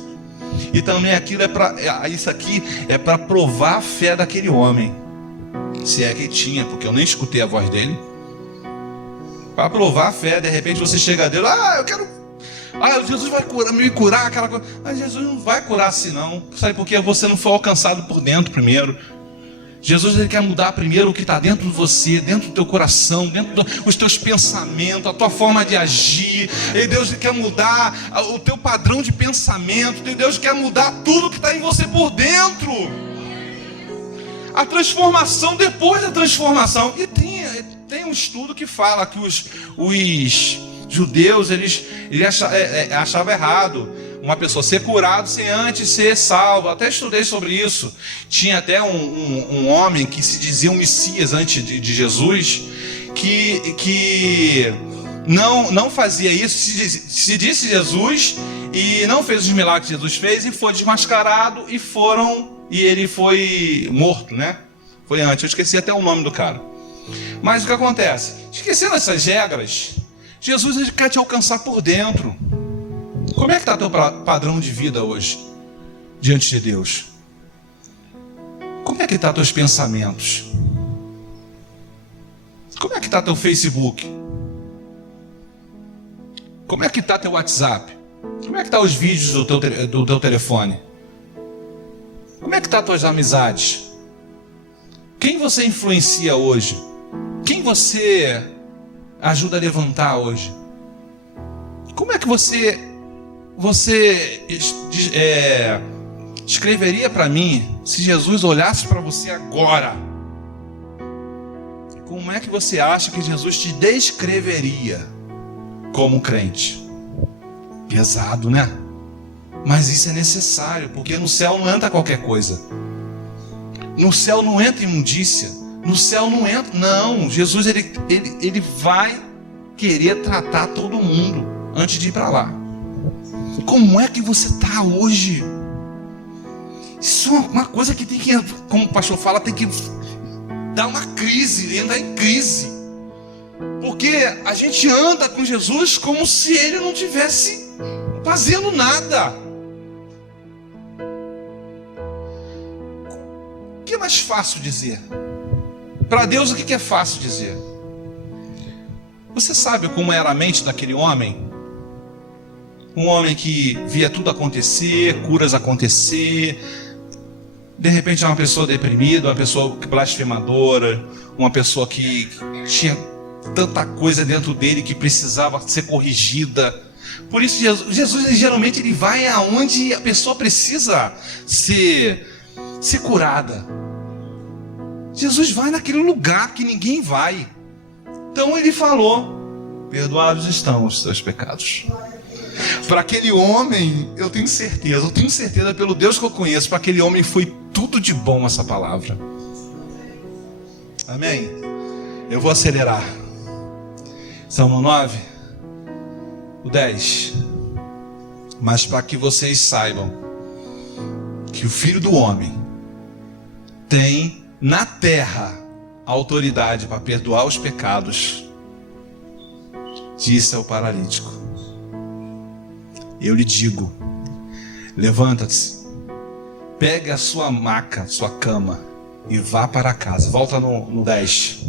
E também isso aqui é para provar a fé daquele homem, se é que tinha, porque eu nem escutei a voz dele. Para provar a fé, de repente você chega a Deus: Jesus vai me curar, aquela coisa. Mas Jesus não vai curar assim não. Sabe por quê? Você não foi alcançado por dentro primeiro. Jesus, ele quer mudar primeiro o que está dentro de você, dentro do teu coração, dentro dos teus pensamentos, a tua forma de agir. E Deus quer mudar o teu padrão de pensamento. E Deus quer mudar tudo que está em você por dentro. A transformação depois da transformação. E tem um estudo que fala que os judeus, eles achavam errado uma pessoa ser curada sem antes ser salva. Até estudei sobre isso. Tinha até um homem que se dizia um Messias antes de Jesus, que não fazia isso, se disse Jesus e não fez os milagres que Jesus fez, e foi desmascarado e ele foi morto, né? Foi antes, eu esqueci até o nome do cara. Mas o que acontece? Esquecendo essas regras, Jesus, ele quer te alcançar por dentro. Como é que está teu padrão de vida hoje, diante de Deus? Como é que estão teus pensamentos? Como é que está teu Facebook? Como é que está teu WhatsApp? Como é que estão os vídeos do teu telefone? Como é que estão tuas amizades? Quem você influencia hoje? Quem você ajuda a levantar hoje? Como é que você escreveria para mim se Jesus olhasse para você agora? Como é que você acha que Jesus te descreveria como crente? Pesado, né? Mas isso é necessário, porque no céu não entra qualquer coisa. No céu não entra imundícia. No céu não entra, não. Jesus ele vai querer tratar todo mundo antes de ir para lá. Como é que você está hoje? Isso é uma coisa que tem que, como o pastor fala, tem que dar uma crise, entrar em crise. Porque a gente anda com Jesus como se ele não tivesse fazendo nada. O que é mais fácil dizer? Para Deus, o que é fácil dizer? Você sabe como era a mente daquele homem? Um homem que via tudo acontecer, curas acontecer. De repente é uma pessoa deprimida, uma pessoa blasfemadora, uma pessoa que tinha tanta coisa dentro dele que precisava ser corrigida. Por isso Jesus geralmente ele vai aonde a pessoa precisa ser curada. Jesus vai naquele lugar que ninguém vai. Então ele falou: perdoados estão os seus pecados. Para aquele homem, eu tenho certeza pelo Deus que eu conheço, para aquele homem foi tudo de bom essa palavra. Amém? Eu vou acelerar. Salmo 9, o 10. Mas para que vocês saibam que o Filho do Homem tem na terra autoridade para perdoar os pecados, disse ao paralítico: eu lhe digo, levanta-se, pegue a sua maca, sua cama e vá para casa. Volta no 10.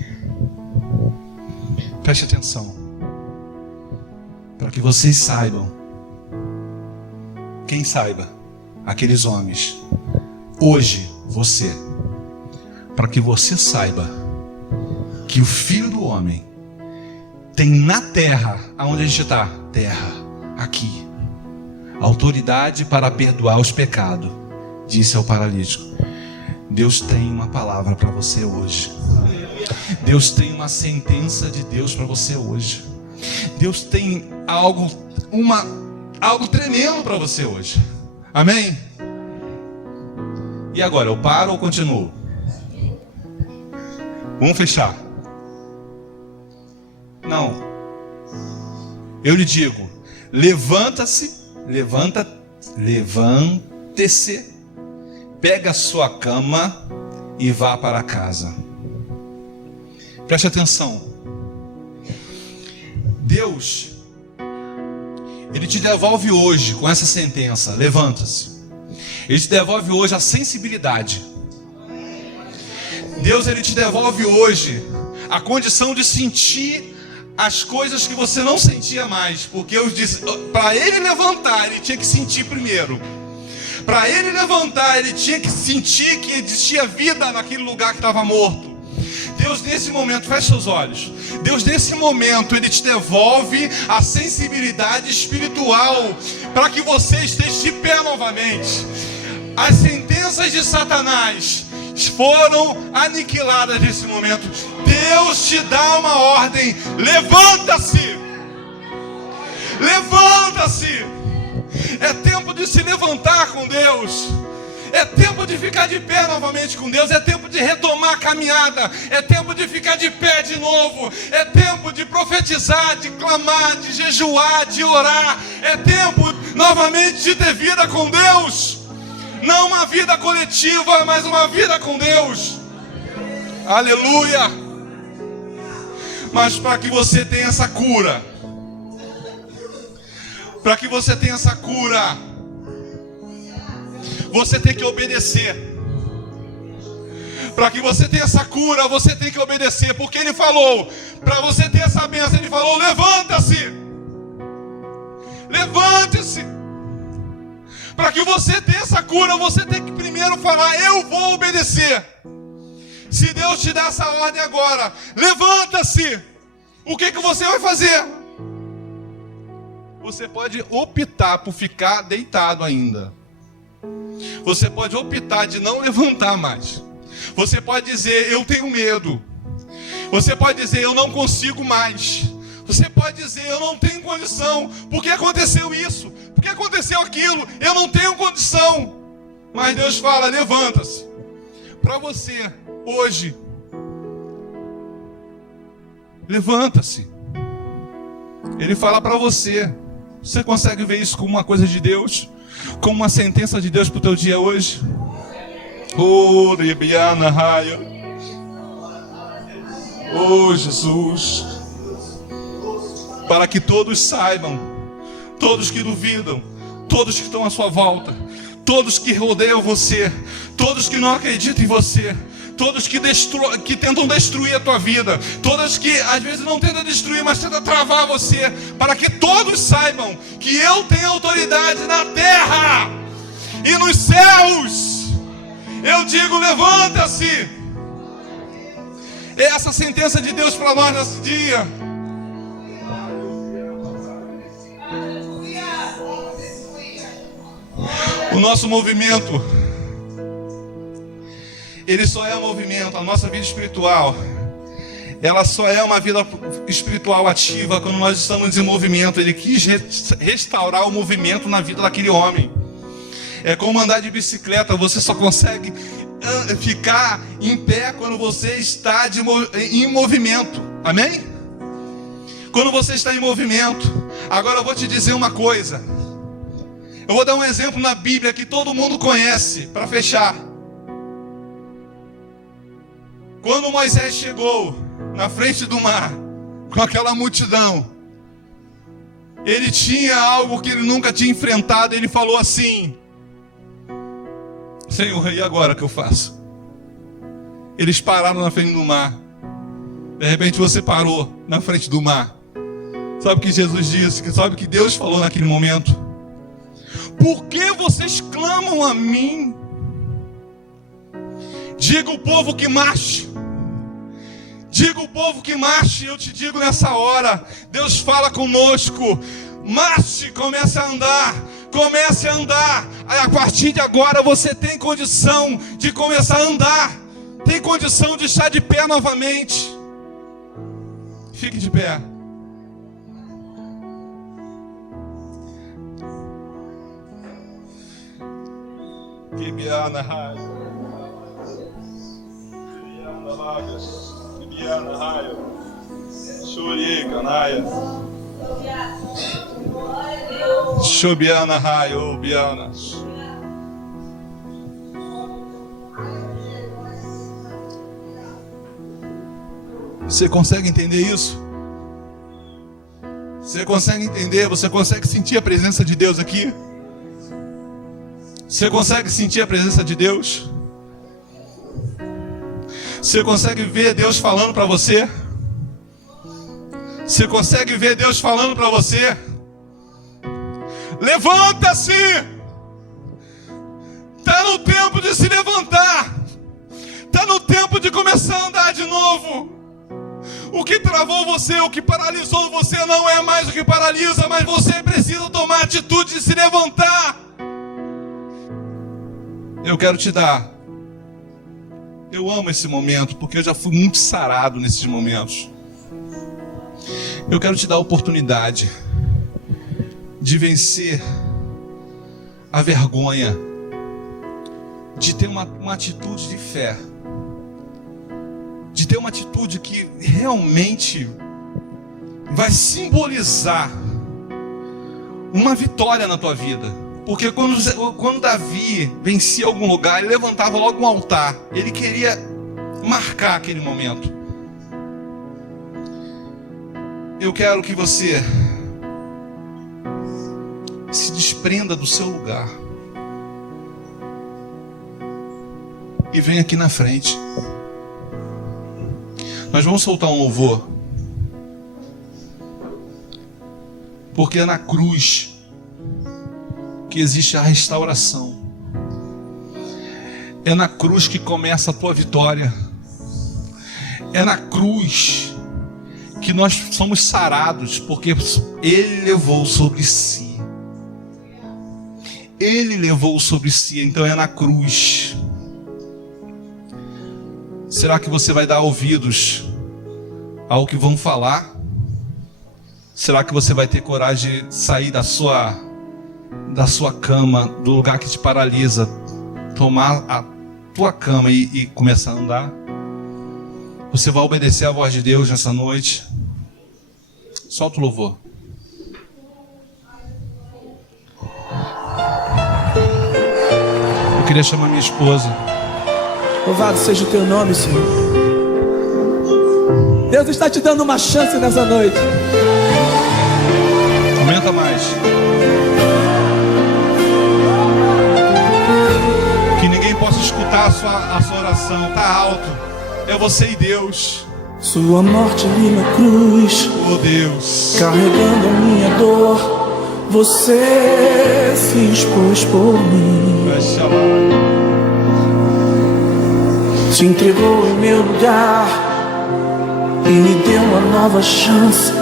Preste atenção. Para que vocês saibam. Quem saiba? Aqueles homens. Hoje, você. Para que você saiba que o Filho do Homem tem na terra, aonde a gente está? Terra, aqui, autoridade para perdoar os pecados, disse ao paralítico. Deus tem uma palavra para você hoje. Deus tem uma sentença de Deus para você hoje. Deus tem algo tremendo para você hoje. Amém? E agora, eu paro ou continuo? Vamos fechar. Não. Eu lhe digo, levante-se, pega a sua cama e vá para casa. Preste atenção. Deus, Ele te devolve hoje com essa sentença, levanta-se. Ele te devolve hoje a sensibilidade. Deus, Ele te devolve hoje a condição de sentir as coisas que você não sentia mais. Porque eu disse, para Ele levantar, Ele tinha que sentir primeiro. Para ele levantar, ele tinha que sentir que existia vida naquele lugar que estava morto. Deus, nesse momento, fecha seus olhos. Deus, nesse momento, Ele te devolve a sensibilidade espiritual para que você esteja de pé novamente. As sentenças de Satanás foram aniquiladas nesse momento. Deus te dá uma ordem: levanta-se! Levanta-se! É tempo de se levantar com Deus. É tempo de ficar de pé novamente com Deus. É tempo de retomar a caminhada. É tempo de ficar de pé de novo. É tempo de profetizar, de clamar, de jejuar, de orar. É tempo novamente de ter vida com Deus. Não uma vida coletiva, mas uma vida com Deus. Aleluia. Mas para que você tenha essa cura, para que você tenha essa cura, você tem que obedecer. Para que você tenha essa cura, você tem que obedecer. Porque Ele falou, para você ter essa bênção, Ele falou: levanta-se. Levante-se. Para que você tenha essa cura, você tem que primeiro falar: eu vou obedecer. Se Deus te dá essa ordem agora, levanta-se. O que você vai fazer? Você pode optar por ficar deitado ainda. Você pode optar de não levantar mais. Você pode dizer: eu tenho medo. Você pode dizer: eu não consigo mais. Você pode dizer: eu não tenho condição. Por que aconteceu isso? Por que aconteceu aquilo? Eu não tenho condição. Mas Deus fala: levanta-se. Para você, hoje, levanta-se. Ele fala para você. Você consegue ver isso como uma coisa de Deus? Como uma sentença de Deus para o teu dia hoje? Oh, Rebiana Raia. Oh, Jesus. Para que todos saibam, todos que duvidam, todos que estão à sua volta, todos que rodeiam você, todos que não acreditam em você, todos que tentam destruir a tua vida, todos que às vezes não tentam destruir, mas tentam travar você, para que todos saibam que eu tenho autoridade na terra e nos céus. Eu digo: levanta-se. É essa a sentença de Deus para nós nesse dia. O nosso movimento, ele só é movimento. A nossa vida espiritual, ela só é uma vida espiritual ativa quando nós estamos em movimento. Ele quis restaurar o movimento na vida daquele homem. É como andar de bicicleta. Você só consegue ficar em pé quando você está em movimento. Amém? Quando você está em movimento. Agora eu vou te dizer uma coisa. Eu vou dar um exemplo na Bíblia que todo mundo conhece, para fechar. Quando Moisés chegou na frente do mar, com aquela multidão, ele tinha algo que ele nunca tinha enfrentado. Ele falou assim: Senhor, e agora o que eu faço? Eles pararam na frente do mar. De repente você parou na frente do mar. Sabe o que Jesus disse? Sabe o que Deus falou naquele momento? Por que vocês clamam a mim? Diga o povo que marche. Diga o povo que marche. Eu te digo nessa hora, Deus fala conosco: marche, comece a andar. Comece a andar. A partir de agora você tem condição de começar a andar. Tem condição de estar de pé novamente. Fique de pé. Kibiana Raio. Kibiana Lagas. Kibiana Raio. Shuriga Naia. Shobiana Raio, Biana. Você consegue entender isso? Você consegue entender? Você consegue sentir a presença de Deus aqui? Você consegue sentir a presença de Deus? Você consegue ver Deus falando para você? Você consegue ver Deus falando para você? Levanta-se! momento de começar a andar de novo. O que travou você, o que paralisou você não é mais o que paralisa, mas você precisa tomar a atitude de se levantar. Eu quero te dar. Eu amo esse momento, porque eu já fui muito sarado nesses momentos. Eu quero te dar a oportunidade de vencer a vergonha, de ter uma atitude de fé, de ter uma atitude que realmente vai simbolizar uma vitória na tua vida. Porque quando Davi vencia algum lugar, ele levantava logo um altar. Ele queria marcar aquele momento. Eu quero que você se desprenda do seu lugar e venha aqui na frente. Nós vamos soltar um louvor, porque é na cruz que existe a restauração. É na cruz que começa a tua vitória. É na cruz que nós somos sarados, porque Ele levou sobre si. Ele levou sobre si, então é na cruz. Será que você vai dar ouvidos ao que vão falar? Será que você vai ter coragem de sair da sua cama, do lugar que te paralisa, tomar a tua cama e começar a andar? Você vai obedecer à voz de Deus nessa noite? Solta o louvor. Eu queria chamar minha esposa. Louvado seja o teu nome, Senhor. Deus está te dando uma chance nessa noite. Aumenta mais. Que ninguém possa escutar a sua oração. Está alto. É você e Deus. Sua morte ali na cruz, Oh Deus, carregando a minha dor, você se expôs por mim. fecha lá. Se entregou em meu lugar e me deu uma nova chance.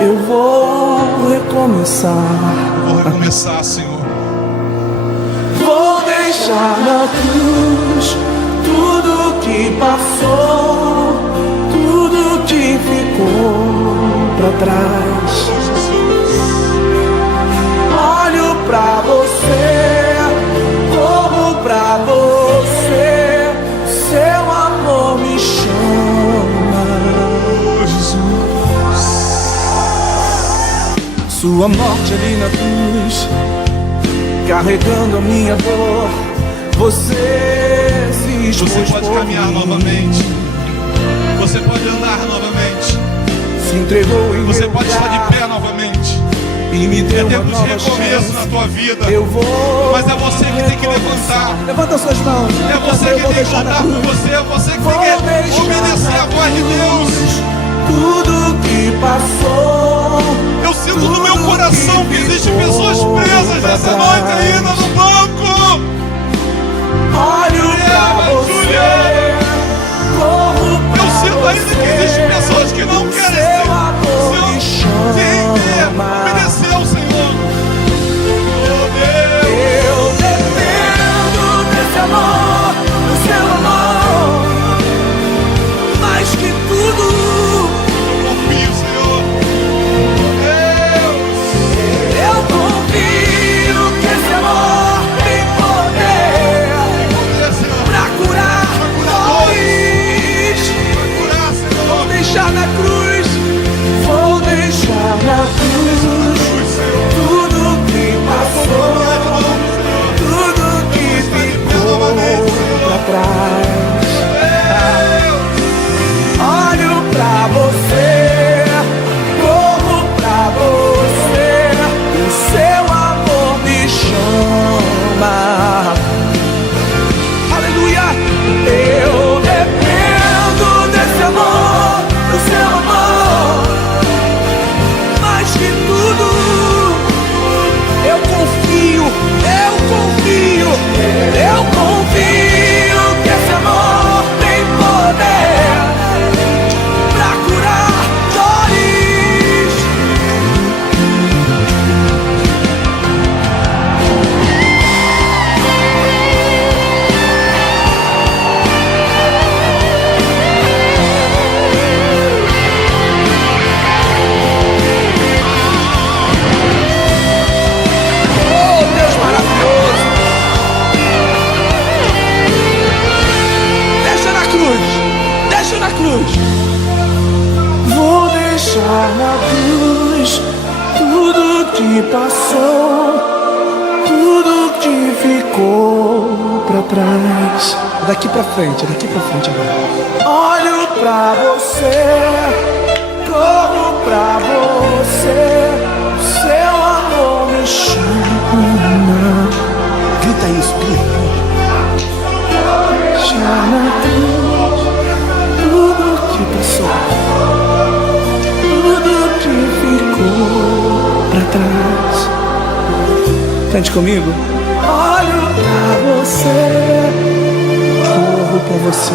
Eu vou recomeçar. Eu vou recomeçar, Senhor. Vou deixar na cruz tudo que passou, tudo que ficou pra trás. Olho pra você, corro pra você. Seu amor me chama. Oh, Jesus. Sua morte ali na cruz, carregando a minha dor, você se expôs. Você pode caminhar novamente. Você pode andar novamente. Se entregou em Você meu pode estar lugar de pé novamente. e me É deu uma tempo de nova recomeço chance. na tua vida. Eu vou. Mas é você que tem que levantar. Levanta suas mãos. É você Eu que vou tem que deixar na lutar por cruz. você. É você que Vou tem que deixar obedecer na a voz de Deus. Tudo que passou. Eu sinto no meu coração que existem pessoas presas nessa noite ainda no banco. Olho pra você. Corro pra Eu sinto ainda que existem pessoas que não querem se render, obedecer ao Senhor. Oh Deus, Eu dependo desse amor, do seu amor, mais que tudo. eu confio, Senhor. Deus, Eu confio que esse amor tem poder. na cruz, tudo que passou, tudo que ficou pra trás. Daqui pra frente agora. Olho pra você, corro pra você, o seu amor me chama. Grita isso, grita. Já na cruz, tudo que passou, tudo que ficou pra trás. Cante comigo. Olho pra você, corro pra você,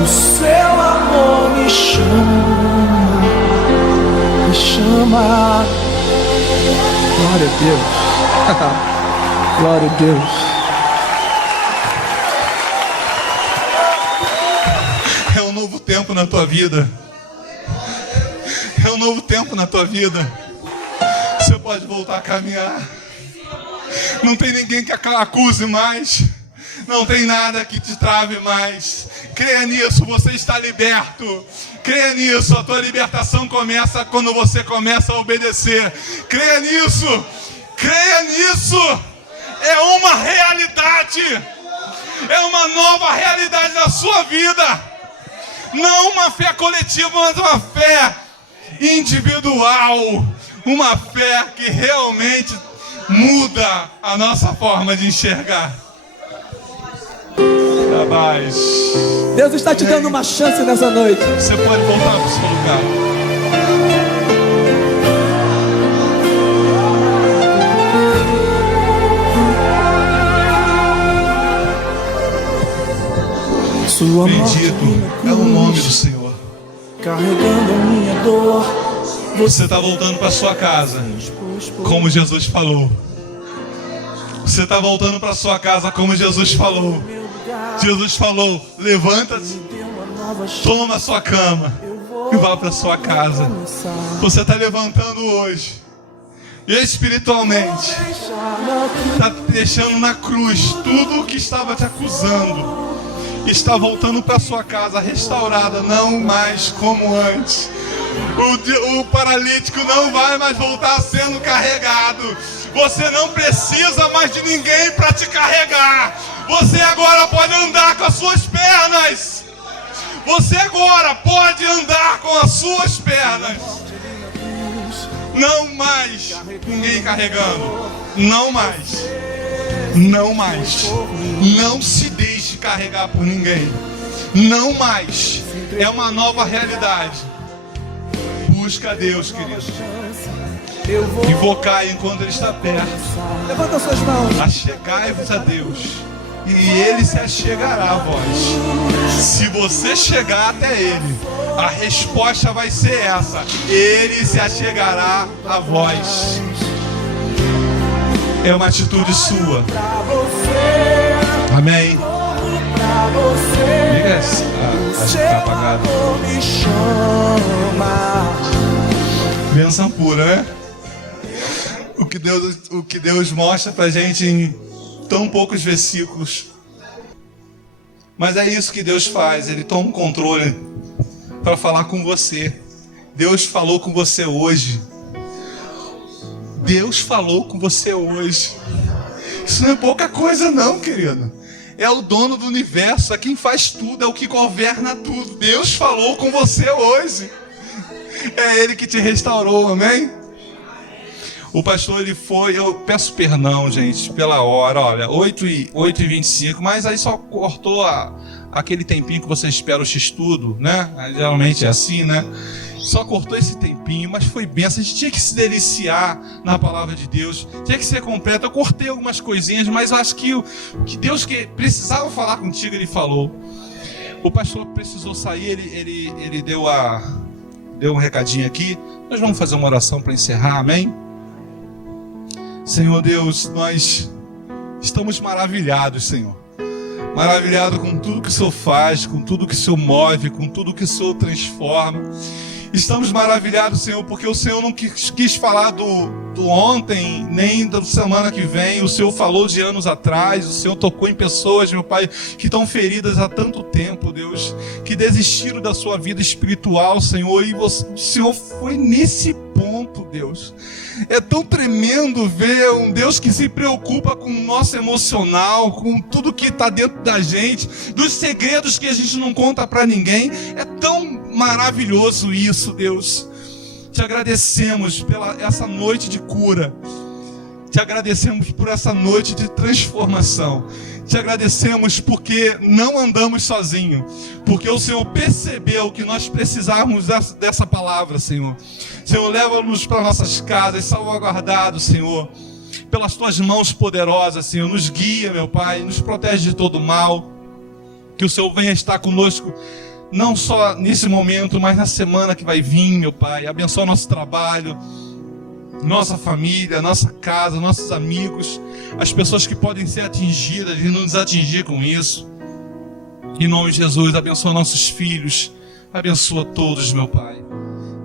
o seu amor me chama, me chama. Glória a Deus. Glória a Deus. É um novo tempo na tua vida. É um novo tempo na tua vida. Você pode voltar a caminhar. Não tem ninguém que acuse mais. Não tem nada que te trave mais. Creia nisso, você está liberto. Creia nisso, a tua libertação começa quando você começa a obedecer. Creia nisso. Creia nisso. É uma realidade. É uma nova realidade na sua vida. Não uma fé coletiva, mas uma fé individual. Uma fé que realmente muda a nossa forma de enxergar. Rapaz, Deus está te dando uma chance nessa noite. você pode voltar para o seu lugar. Sua Bendito é o nome do Senhor. carregando a minha dor. Você está voltando para sua casa, como Jesus falou. Você está voltando para sua casa, como Jesus falou. Jesus falou: levanta-te, toma a sua cama e vá para sua casa. Você está levantando hoje, e espiritualmente está deixando na cruz tudo o que estava te acusando. Está voltando para sua casa restaurada, não mais como antes. O paralítico não vai mais voltar sendo carregado. Você não precisa mais de ninguém para te carregar. Você agora pode andar com as suas pernas. Você agora pode andar com as suas pernas. Não mais ninguém carregando. Não mais. Não mais. Não se deixe carregar por ninguém. Não mais. É uma nova realidade. Busca a Deus, querido. Invocai enquanto Ele está perto. Levanta suas mãos. Achegai-vos a Deus, e Ele se achegará a vós. Se você chegar até Ele, a resposta vai ser essa: Ele se achegará a vós. É uma atitude sua. Amém. Liga acho que está apagado. Bênção pura, né? O que Deus mostra pra gente em tão poucos versículos. Mas é isso que Deus faz. Ele toma o controle para falar com você. Deus falou com você hoje. Deus falou com você hoje. Isso não é pouca coisa não, querido. É o dono do universo, é quem faz tudo, é o que governa tudo. Deus falou com você hoje. É Ele que te restaurou, amém? O pastor, ele foi, eu peço perdão, gente, pela hora, olha, 8h25, mas aí só cortou aquele tempinho que você espera o X-Tudo, né? Geralmente é assim, né? Só cortou esse tempinho, mas foi benção. A gente tinha que se deliciar na palavra de Deus, tinha que ser completo. Eu cortei algumas coisinhas, mas eu acho que o que Deus precisava falar contigo, Ele falou. O pastor precisou sair, ele deu um recadinho aqui. Nós vamos fazer uma oração para encerrar, amém? Senhor Deus, nós estamos maravilhados, Senhor. Maravilhado com tudo que o Senhor faz, com tudo que o Senhor move, com tudo que o Senhor transforma. Estamos maravilhados, Senhor, porque o Senhor não quis falar do ontem, nem da semana que vem. O Senhor falou de anos atrás. O Senhor tocou em pessoas, meu Pai, que estão feridas há tanto tempo, Deus, que desistiram da sua vida espiritual, Senhor, e o Senhor foi nesse ponto, Deus. É tão tremendo ver um Deus que se preocupa com o nosso emocional, com tudo que está dentro da gente, dos segredos que a gente não conta para ninguém. É tão maravilhoso isso, Deus. Te agradecemos pela essa noite de cura. Te agradecemos por essa noite de transformação. Te agradecemos porque não andamos sozinhos. Porque o Senhor percebeu que nós precisávamos dessa palavra, Senhor. Senhor, leva-nos para nossas casas, salvaguardados, Senhor, pelas Tuas mãos poderosas, Senhor. Nos guia, meu Pai, nos protege de todo mal. Que o Senhor venha estar conosco, não só nesse momento, mas na semana que vai vir, meu Pai. Abençoa nosso trabalho, nossa família, nossa casa, nossos amigos, as pessoas que podem ser atingidas e nos atingir com isso. Em nome de Jesus, abençoa nossos filhos, abençoa todos, meu Pai.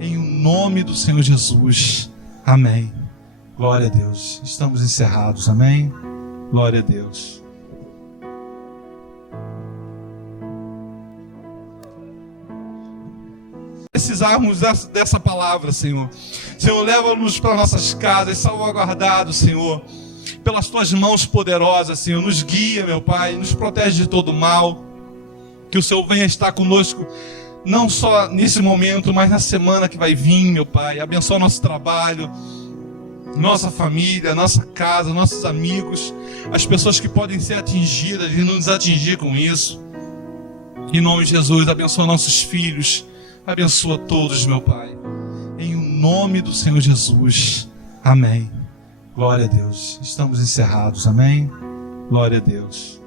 Em nome do Senhor Jesus. Amém. Glória a Deus. Estamos encerrados. Amém. Glória a Deus. Precisarmos dessa palavra, Senhor. Senhor, leva-nos para nossas casas, salvaguardados, Senhor, pelas Tuas mãos poderosas, Senhor. Nos guia, meu Pai, nos protege de todo mal. Que o Senhor venha estar conosco, não só nesse momento, mas na semana que vai vir, meu Pai. Abençoa nosso trabalho, nossa família, nossa casa, nossos amigos, as pessoas que podem ser atingidas e nos atingir com isso. Em nome de Jesus, abençoa nossos filhos, abençoa todos, meu Pai. Em nome do Senhor Jesus. Amém. Glória a Deus. Estamos encerrados. Amém. Glória a Deus.